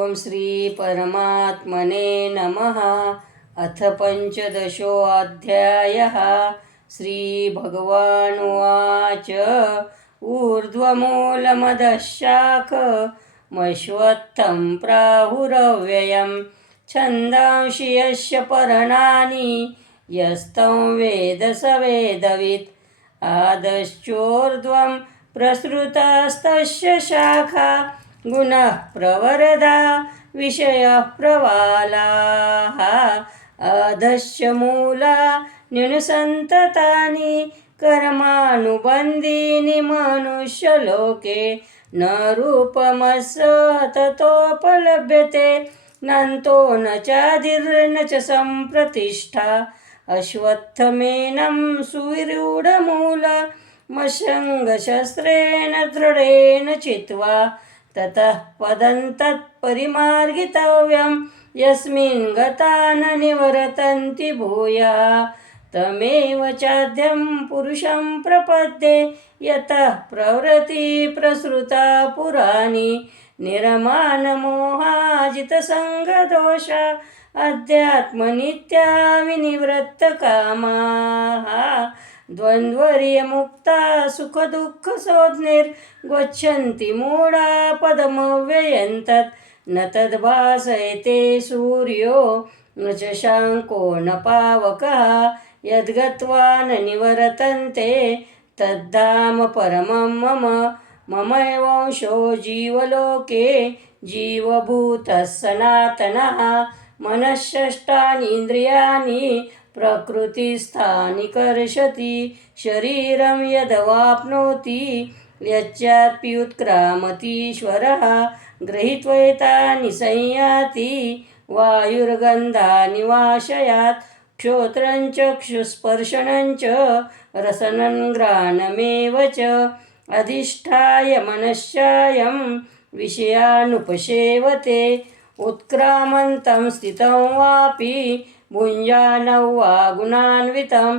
ओम श्री परमात्मने नमः। अथ पंचदशोऽध्यायः। श्रीभगवानुवाच ऊर्ध्वमूलमदः शाखमश्वत्थं प्राहुरव्ययं छन्दांसि यस्य पर्णानि यस्तं वेद स वेदवित्। आदश्चोर्ध्वं प्रसृतास्तस्य शाखा गुणः प्रवरदा विषयः प्रवालाः। अधश्च मूला न्यूनसन्ततानि कर्मानुबन्धीनि मनुष्यलोके न रूपमस्य ततोपलभ्यते नन्तो न चादिर्न च सम्प्रतिष्ठा। अश्वत्थमेनं सुविरूढमूलमशङ्गशस्त्रेण दृढेन चित्वा ततः पदं तत्परिमार्गितव्यं यस्मिन् गता न निवर्तन्ति भूयः। तमेव चाद्यं पुरुषं प्रपद्ये यतः प्रवृत्ति प्रसृता पुराणी निरमानमोहाजितसङ्गदोष अध्यात्मनित्या विनिवृत्तकामाः। द्वन्द्वर्यमुक्ता सुखदुःखसोऽग्निर्गच्छन्ति मूढा पदमव्ययं तत् न तद्भासयते सूर्यो न च शाङ्को न पावकः यद्गत्वा न निवर्तन्ते तद्धाम परमं मम। ममैवांशो जीवलोके जीवभूतः सनातनः मनःषष्ठानि इन्द्रियाणि प्रकृतिस्थानि कर्षति शरीरं यदवाप्नोति यच्चाप्युत्क्रामतीश्वरः गृहीत्वैतानि संयाति वायुर्गन्धानि वाशयात् श्रोत्रं चक्षुस्पर्शनं च रसनं घ्राणमेव च अधिष्ठाय मनश्चायं विषयानुपसेवते उत्क्रामन्तं स्थितं वापि भुञ्जानं वा गुणान्वितं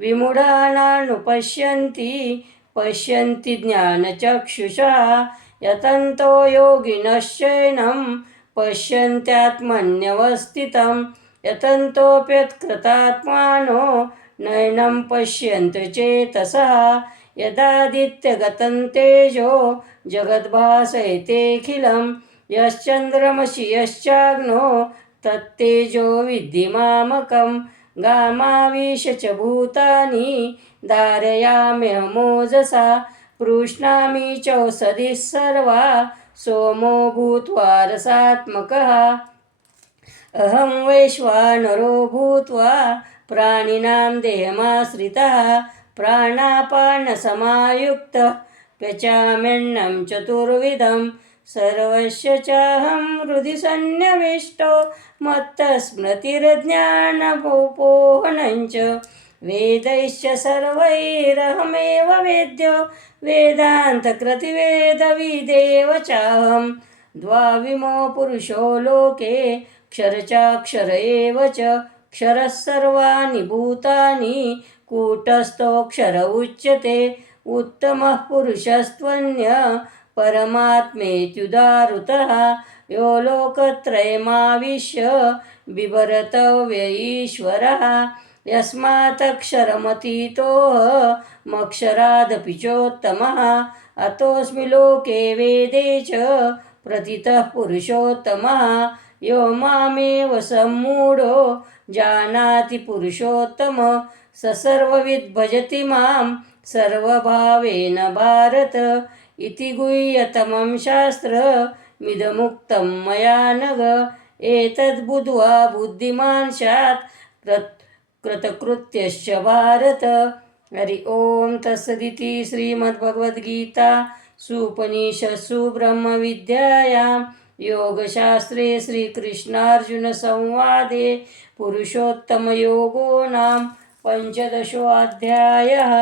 विमूढानानुपश्यन्ति पश्यन्ति ज्ञानचक्षुषा यतन्तो योगिनश्चैनं पश्यन्त्यात्मन्यवस्थितं यतन्तोऽप्यत्कृतात्मानो नैनं पश्यन्ति चेतसः यदादित्यगतं तेजो जगद्भासयतेऽखिलं यश्चन्द्रमसि यश्चाग्नो तत्तेजो विद्धिमामकं गामाविश च भूतानि धारयाम्यहमोजसा पुष्णामि चौषधिः सर्वा सोमो भूत्वा रसात्मकः। अहं वैश्वानरो भूत्वा प्राणिनां देहमाश्रितः प्राणापानसमायुक्तः पचाम्यन्नं चतुर्विधं सर्वस्य चाहं हृदि सन्निविष्टो मत्तः स्मृतिर्ज्ञानपोहनं च वेदैश्च सर्वैरहमेव वेद्यो वेदान्तकृतिवेदविदेव चाहं द्वाविमो पुरुषो लोके क्षरचाक्षर एव च क्षरः सर्वाणि भूतानि कूटस्थोऽक्षर उच्यते उत्तमः पुरुषस्त्वन्यः परमात्मेत्युदाहृतः यो लोकत्रयमाविश्य बिभर्तव्य ईश्वरः यस्मात्क्षरमतीतोऽहमक्षरादपि चोत्तमः अतोऽस्मि लोके वेदे च प्रथितः पुरुषोत्तमः यो मामेव सम्मूढो जानाति पुरुषोत्तम स सर्वविद् भजति मां सर्वभावेन भारत इति गुह्यतमं शास्त्रमिदमुक्तं मया नघ एतद्बुद्ध्वा बुद्धिमान् स्यात् कृतकृत्यश्च भारत। हरि ओम तत्सदिति श्रीमद्भगवद्गीता सूपनिषत्सु ब्रह्मविद्यायां योगशास्त्रे श्रीकृष्णार्जुनसंवादे पुरुषोत्तमयोगो नाम पंचदशोऽध्यायः।